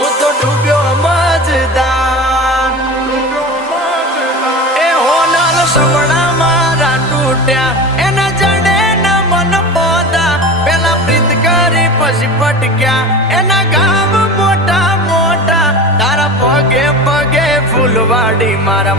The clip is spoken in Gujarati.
હું તો ડૂબ્યો મજદાર એ હોનલ સમણા મારા તૂટ્યા એના જડે ના મન પોદા પેલા પ્રીત કરી પછી પટક્યા એના ગામ મોટા મોટા તારા પગે પગે ફૂલવાડી મારા